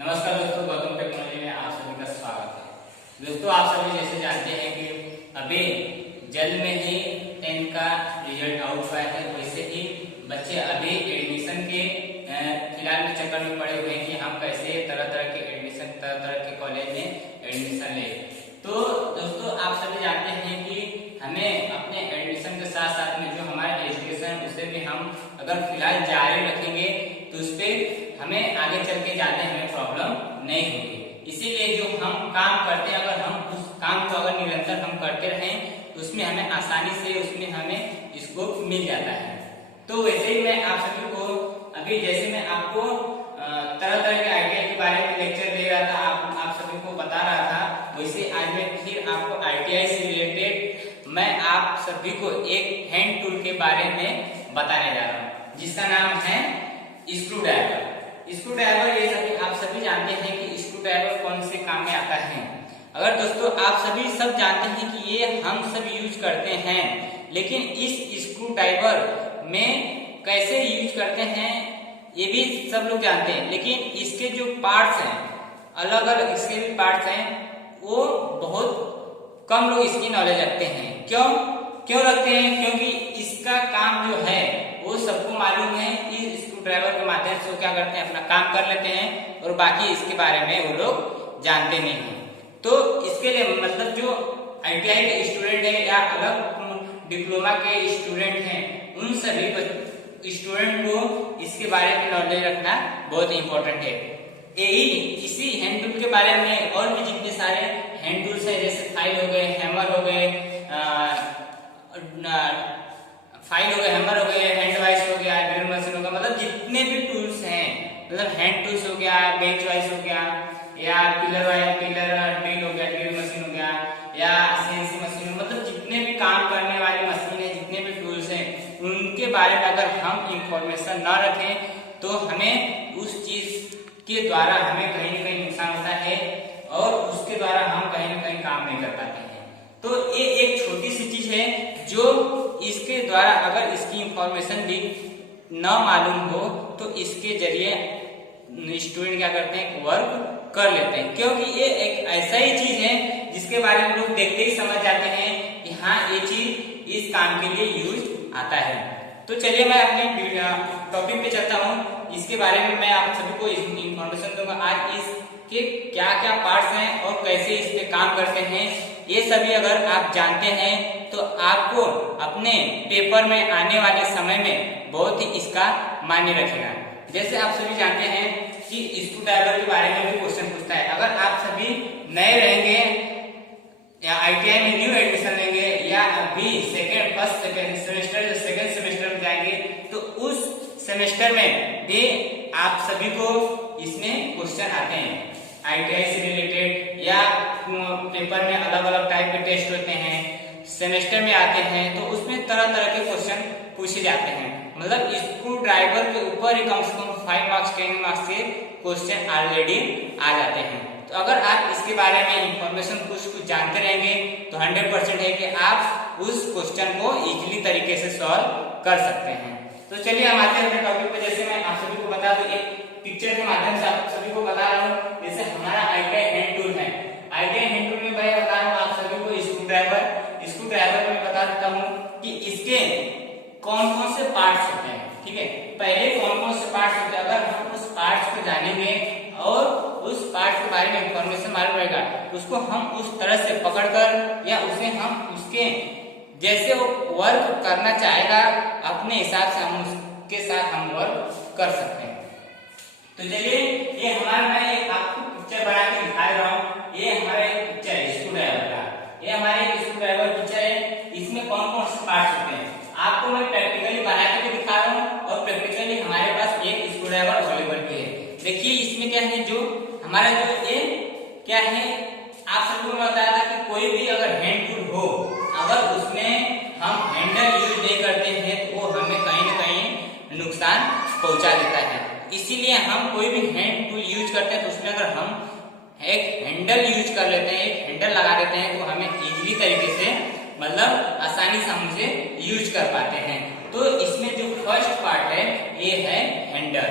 नमस्कार दोस्तों, गौतम टेक्नोलॉजी में आप सभी का स्वागत है। दोस्तों, आप सभी जैसे जानते हैं कि अभी जल्द में ही 10th का रिजल्ट आउट हुआ है। वैसे ही बच्चे अभी एडमिशन के फिलहाल में चक्कर में पड़े हुए हैं कि हम कैसे तरह तरह के कॉलेज में एडमिशन ले। तो दोस्तों, आप सभी जानते हैं कि हमें अपने एडमिशन के साथ साथ में जो हमारा एजुकेशन उसे भी हम अगर फिलहाल जारी रखेंगे तो उस पर हमें आगे चल के जाते हमें प्रॉब्लम नहीं होगी। इसीलिए जो हम काम करते हैं, अगर हम उस काम को अगर निरंतर हम करते रहें तो उसमें हमें आसानी से उसमें हमें स्कोप मिल जाता है। तो वैसे ही मैं आप सभी को अभी जैसे मैं आपको तरह तरह के आईटीआई के बारे में लेक्चर दे रहा था, आप सभी को बता रहा था, वैसे आज मैं फिर आपको आईटीआई से रिलेटेड मैं आप सभी को एक हैंड टूल के बारे में बताने जा रहा हूँ, जिसका नाम है स्क्रू ड्राइवर। स्क्रू ड्राइवर ये सभी आप सभी जानते हैं कि स्क्रू ड्राइवर कौन से काम में आता है। अगर दोस्तों आप सभी सब जानते हैं कि ये हम सब यूज करते हैं, लेकिन इस स्क्रू ड्राइवर में कैसे यूज करते हैं ये भी सब लोग जानते हैं, लेकिन इसके जो पार्ट्स हैं, अलग अलग इसके भी पार्ट्स हैं, वो बहुत कम लोग इसकी नॉलेज रखते हैं। क्यों रखते हैं? क्योंकि इसका काम जो है वो सबको मालूम है। इस स्क्रू ड्राइवर के माध्यम से वो क्या करते हैं, अपना काम कर लेते हैं और बाकी इसके बारे में वो लोग जानते नहीं हैं। तो इसके लिए मतलब जो आईटीआई के स्टूडेंट है या अलग डिप्लोमा के स्टूडेंट हैं, उन सभी स्टूडेंट को इसके बारे में नॉलेज रखना बहुत इंपॉर्टेंट है। यही इसी हैंड टूल के बारे में और भी जितने सारे हैंड टूल्स है, जैसे फाइल हो गए, हैमर हो गए, हैमर हो गए, हैंड वाइस हो गया, ड्रिल मशीन हो गया, मतलब जितने भी टूल्स हैं, मतलब हैंड टूल्स हो गया, बेंच वाइस हो गया, या पिलर ड्रिल हो गया, ड्रिल मशीन हो गया, या सीएनसी मशीन, मतलब जितने भी काम करने वाली मशीन है, जितने भी टूल्स हैं, उनके बारे में अगर हम इंफॉर्मेशन न रखें तो हमें उस चीज के द्वारा हमें कहीं न कहीं नुकसान होता है और उसके द्वारा हम कहीं न कहीं काम नहीं कर पाते हैं। तो ये एक छोटी सी चीज है जो इसके द्वारा अगर इसकी इंफॉर्मेशन भी न मालूम हो तो इसके जरिए स्टूडेंट क्या करते हैं, वर्क कर लेते हैं। क्योंकि ये एक ऐसा ही चीज है जिसके बारे में लोग देखते ही समझ जाते हैं कि हाँ, ये चीज इस काम के लिए यूज आता है। तो चलिए मैं अपने टॉपिक पे चलता हूँ। इसके बारे में मैं आप सभी को इंफॉर्मेशन दूंगा आज इसके क्या क्या पार्ट्स हैं और कैसे इस पे काम करते हैं। ये सभी अगर आप जानते हैं तो आपको अपने पेपर में आने वाले समय में बहुत ही इसका मायने रखेगा। जैसे आप सभी जानते हैं कि स्क्रू ड्राइवर के बारे में भी क्वेश्चन पूछता है। अगर आप सभी नए रहेंगे या आईटीआई में न्यू एडमिशन लेंगे या अभी सेकेंड सेमेस्टर में जाएंगे तो उस सेमेस्टर में भी आप सभी को इसमें क्वेश्चन आते हैं आईटीआई से रिलेटेड, या पेपर में अलग अलग टाइप के टेस्ट होते हैं, सेमेस्टर में आते हैं, तो उसमें तरह तरह के क्वेश्चन पूछे जाते हैं। मतलब स्क्रू ड्राइवर के ऊपर ही कम से कम 5 मार्क्स 10 मार्क्स के क्वेश्चन ऑलरेडी आ जाते हैं। तो अगर आप इसके बारे में इंफॉर्मेशन कुछ जानते रहेंगे तो 100% है कि आप उस क्वेश्चन को इजीली तरीके से सॉल्व कर सकते हैं। तो चलिए हम आते हैं अपने टॉपिक पे। जैसे मैं आप सभी को बता दूं, एक पिक्चर के माध्यम से आप सभी को बता रहा हूँ। जैसे हमारा आईटीआई हैंड टूल है, आईटीआई हैंड टूल में मैं बता रहा हूँ आप सभी को स्क्रू ड्राइवर में बता देता हूँ कि इसके कौन कौन से पार्ट्स होते हैं। ठीक है, पहले कौन कौन से पार्ट्स होते हैं, अगर हम उस पार्ट्स को जानेंगे और उस पार्ट्स के बारे में इंफॉर्मेशन मालूम रहेगा, उसको हम उस तरह से पकड़कर या उसे हम उसके जैसे वो वर्क करना चाहेगा अपने हिसाब से हम उसके साथ हम वर्क कर सकते हैं। तो चलिए ये हमारा मैं एक आपको पिक्चर बना के दिखा रहा हूँ। ये हमारा एक पिक्चर है स्क्रू ड्राइवर का, ये हमारे स्क्रू ड्राइवर पिक्चर है। इसमें कौन कौन से पार्ट्स होते हैं आपको मैं प्रैक्टिकली बना के भी दिखा रहा हूँ और प्रैक्टिकली हमारे पास एक स्क्रू ड्राइवर अवेलेबल भी है। देखिए इसमें क्या है, जो हमारा जो ये क्या है, आप सबको मैं बताया था कि कोई भी अगर हैंड टूल हो, अगर उसमें हम हैंडल यूज नहीं करते हैं तो वो हमें कहीं ना कहीं नुकसान पहुंचा देता है। इसीलिए हम कोई भी हैंड टूल यूज करते हैं तो उसमें अगर हम एक हैंडल यूज कर लेते हैं, एक हैंडल लगा देते हैं, तो हमें इजीली तरीके से मतलब आसानी से हम उसे यूज कर पाते हैं। तो इसमें जो फर्स्ट पार्ट है ये है हैंडल।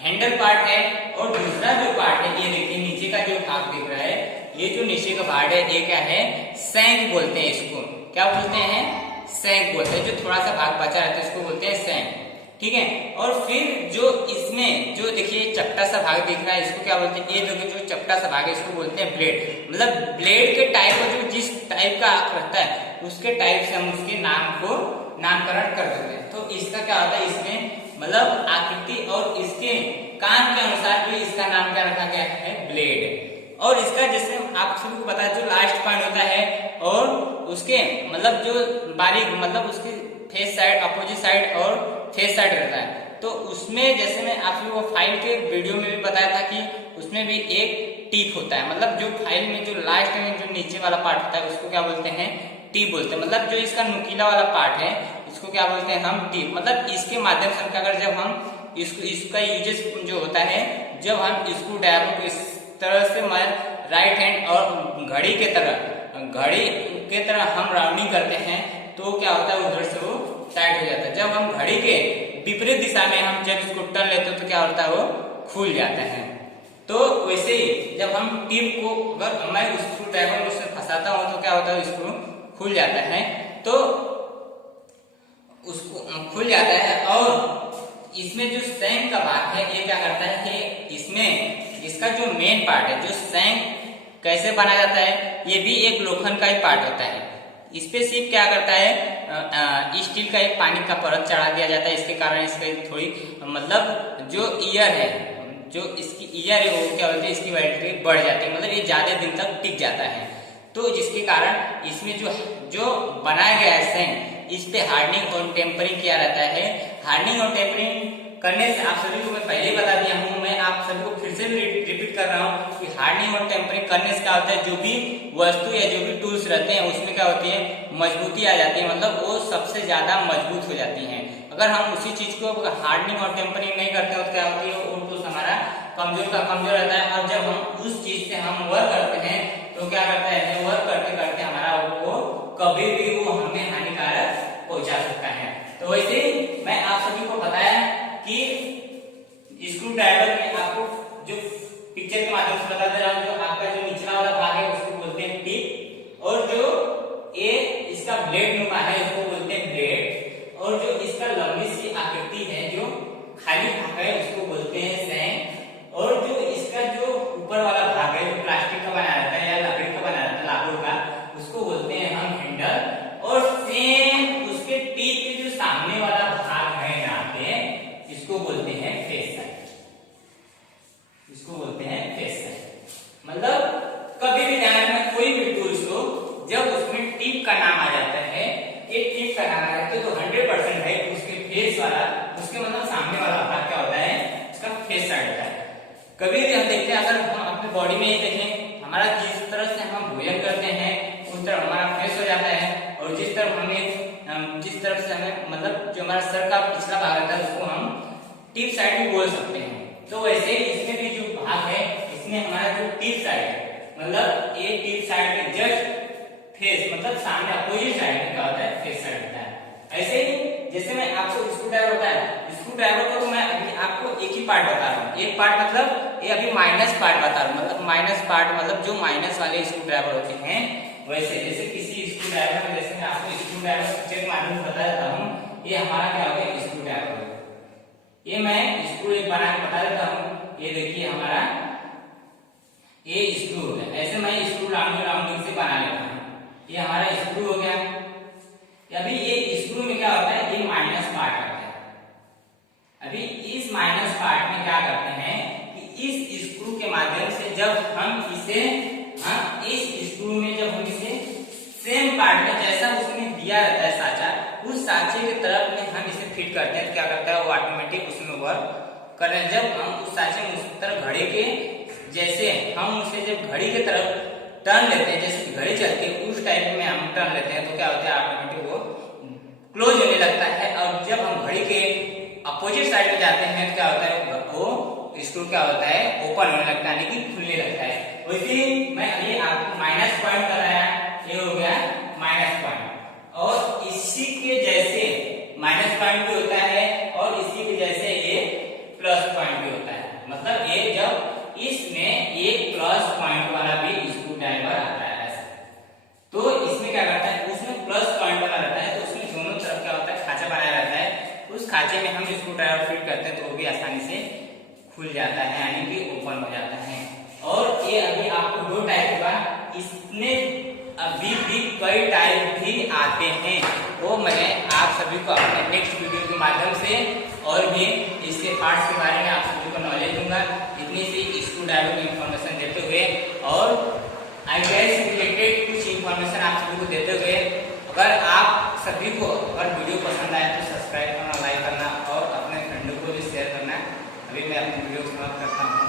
हैंडल पार्ट है, और दूसरा जो पार्ट है ये देखिए नीचे का जो भाग दिख रहा है, ये जो नीचे का भाग है ये क्या है, सैंक बोलते हैं इसको। क्या बोलते हैं, सैंक बोलते हैं। जो थोड़ा सा भाग बचा रहता है इसको बोलते हैं सैंक, ठीक है। और फिर जो इसमें जो देखिए चपटा सा भाग दिख रहा है इसको क्या बोलते हैं, ये देखिए जो चपटा सा भाग है इसको बोलते हैं ब्लेड। मतलब ब्लेड के टाइप का जो जिस टाइप का रहता है उसके टाइप से हम उसके नाम को नामकरण कर देते हैं। तो इसका क्या होता है, इसमें मतलब आकृति और इसके काम के अनुसार भी इसका नाम क्या रखा गया है, ब्लेड। और इसका जैसे आप सभी को पता है जो लास्ट पॉइंट होता है और उसके मतलब जो बारीक मतलब उसकी फेस साइड, अपोजिट साइड और फेस साइड रहता है। तो उसमें जैसे मैं आप लोगों को फाइल के वीडियो में भी बताया था कि उसमें भी एक टिप होता है। मतलब जो फाइल में जो लास्ट में जो नीचे वाला पार्ट होता है उसको क्या बोलते हैं, टिप बोलते हैं। मतलब जो इसका नुकीला वाला पार्ट है इसको क्या बोलते हैं हम, टिप। मतलब इसके माध्यम से अगर जब हम इसका यूजेस जो होता है, जब हम स्क्रू ड्राइवर को इस तरह से राइट हैंड और घड़ी के तरह हम राउंडिंग करते हैं तो क्या होता है, उधर से वो टाइट हो जाता है। जब हम घड़ी के विपरीत दिशा में हम जब इसको टर्न लेते हैं तो क्या होता है, वो खुल जाता है। तो वैसे ही जब हम टिप को अगर मैं स्क्रू ड्राइवर में उसमें फंसाता हूँ तो क्या होता है, स्क्रू खुल जाता है। तो उसको खुल जाता है। और इसमें जो सैंक का भाग है ये क्या करता है कि इसमें इसका जो मेन पार्ट है, जो सैंक कैसे बनाया जाता है, ये भी एक लोखंड का ही पार्ट होता है। इस पे सिर्फ क्या करता है, स्टील का एक पानी का परत चढ़ा दिया जाता है। इसके कारण इसका थोड़ी मतलब जो ईयर है, जो इसकी ईयर है वो क्या होती है, इसकी वैलिडिटी बढ़ जाती है। मतलब ये ज्यादा दिन तक टिक जाता है। तो जिसके कारण इसमें जो बनाया गया है सैंक, इस पे हार्डनिंग और टेम्परिंग किया रहता है। हार्डनिंग और टेम्परिंग करने से आप सभी को मैं पहले बता दिया हूँ, मैं आप सभी को फिर से भी रिपीट कर रहा हूँ कि हार्डनिंग और टेम्परिंग करने से क्या होता है, जो भी वस्तु या जो भी टूल्स रहते हैं उसमें क्या होती है, मजबूती आ जाती है। मतलब वो सबसे ज्यादा मजबूत हो जाती है। अगर हम उसी चीज को हार्डनिंग और टेम्परिंग नहीं करते हो तो क्या होती है, वो टूल्स हमारा कमजोर का कमजोर रहता है। और जब हम उस चीज से हम वर्क करते हैं तो क्या करता है, वर्क करते करते हमारा वो कभी भी वो हमें हानिकारक पहुंचा सकता है। तो वैसे मैं आप सभी को बताया कि स्क्रू ड्राइवर में आपको जो पिक्चर के माध्यम से बता दे रहा हूं, जो आपका जो निचला वाला भाग है उसको बोलते हैं टिप, और जो ये इसका ब्लेड नुमा है इसको बोलते हैं ब्लेड, और जो इसका लंबी सी आकृति है जो खाली भाग है उसको बोलते हैं सैंक, और जो इसका जो ऊपर वाला भाग है जो प्लास्टिक का बना रहता है या लकड़ी का बना रहता है, लाकड़ का, उसको बोलते हैं हम हैंडल। और सेम उसके टिप के जो सामने वाला भाग है यहाँ पे, इसको बोलते हैं फेस साइड, इसको बोलते हैं फेस साइड। मतलब कभी भी ध्यान रखना, कोई भी टूल्स हो जब उसमें टिप का नाम आ जाता है, ये टिप का नाम आ जाता है तो 100% है उसके फेस वाला, उसके मतलब सामने वाला भाग क्या होता है, इसका फेस साइड होता है। कभी भी हम देखते हैं, अगर हम अपनी बॉडी में ये देखें, हमारा जिस तरह से हम भोजन करते हैं उस तरह हमारा फेस हो जाता है, और जिस तरफ से हमें मतलब जो हमारा सर का पिछला भाग रहता है उसको हम टिप साइड भी बोल सकते हैं। तो वैसे इसमें भी जो भाग है इसमें हमारा जो टिप साइड है, मतलब ये टिप साइड में जस्ट फेस मतलब सामने अपोजिट साइड में क्या होता है, फेस साइड होता है। ऐसे ही जैसे मैं आपको स्क्रू ड्राइवर होता है, स्क्रू ड्राइवर को तो मैं अभी आपको एक ही पार्ट बता रहा हूँ, एक पार्ट मतलब ये अभी माइनस पार्ट बता रहा हूँ। मतलब माइनस पार्ट मतलब जो माइनस वाले स्क्रू ड्राइवर होते हैं वैसे, जैसे किसी स्क्रू ड्राइवर में, जैसे मैं आपको स्क्रू ड्राइवर पिक्चर के माध्यम से बता देता हूँ, ये हमारा क्या हो गया स्क्रू ड्राइवर। ये मैं स्क्रू एक बना के बता देता हूँ, ये देखिए हमारा ये स्क्रू हो गया। ऐसे मैं स्क्रू राउंडिंग से बना लेता हूँ, ये हमारा स्क्रू हो गया। अभी ये स्क्रू में क्या होता है, ये माइनस पार्ट आता है। अभी इस माइनस पार्ट में क्या करते हैं कि इस स्क्रू के माध्यम से जब हम इसे इस स्क्रू में जब हम इसे सेम पार्ट में जैसा उसमें दिया रहता है साचा, उस साचे की तरफ में हम इसे फिट करते हैं तो क्या करता है, वो ऑटोमेटिक उसमें वर्क कर रहे हैं। जब हम उस साचे में उस तरफ घड़ी के जैसे हम उसे जब घड़ी की तरफ टर्न लेते हैं, जैसे घड़ी चलती है उस टाइप में हम टर्न लेते हैं तो क्या होता है, ऑटोमेटिक वो क्लोज होने लगता है। और जब हम घड़ी के अपोजिट साइड में जाते हैं तो क्या होता है, वो स्क्रू क्या होता है, ओपन होने लगता है, यानी कि खुलने लगता है। वैसे मैं अभी आपको माइनस पॉइंट बताया, ये हो गया माइनस पॉइंट, और इसी के जैसे माइनस पॉइंट भी होता है और इसी के जैसे ये प्लस पॉइंट भी होता है। ड्राइवर फिट करते हैं तो वो भी आसानी से खुल जाता है, यानी कि ओपन हो जाता है। और ये अभी आपको 2 टाइप का, इसमें अभी भी कई टाइप भी आते हैं, वो मैं आप सभी को अपने नेक्स्ट वीडियो के माध्यम से और भी इसके पार्ट्स के बारे में आप सभी को नॉलेज दूंगा। इतनी सी स्क्रू ड्राइवर की इंफॉर्मेशन देते हुए और आईटीआई से रिलेटेड कुछ इंफॉर्मेशन आप सभी को देते हुए, अगर आप सभी को अगर वीडियो पसंद आए तो सब्सक्राइब करना, लाइक करना और अपने फ्रेंडों को भी शेयर करना। अभी मैं अपनी वीडियो समाप्त करता हूँ।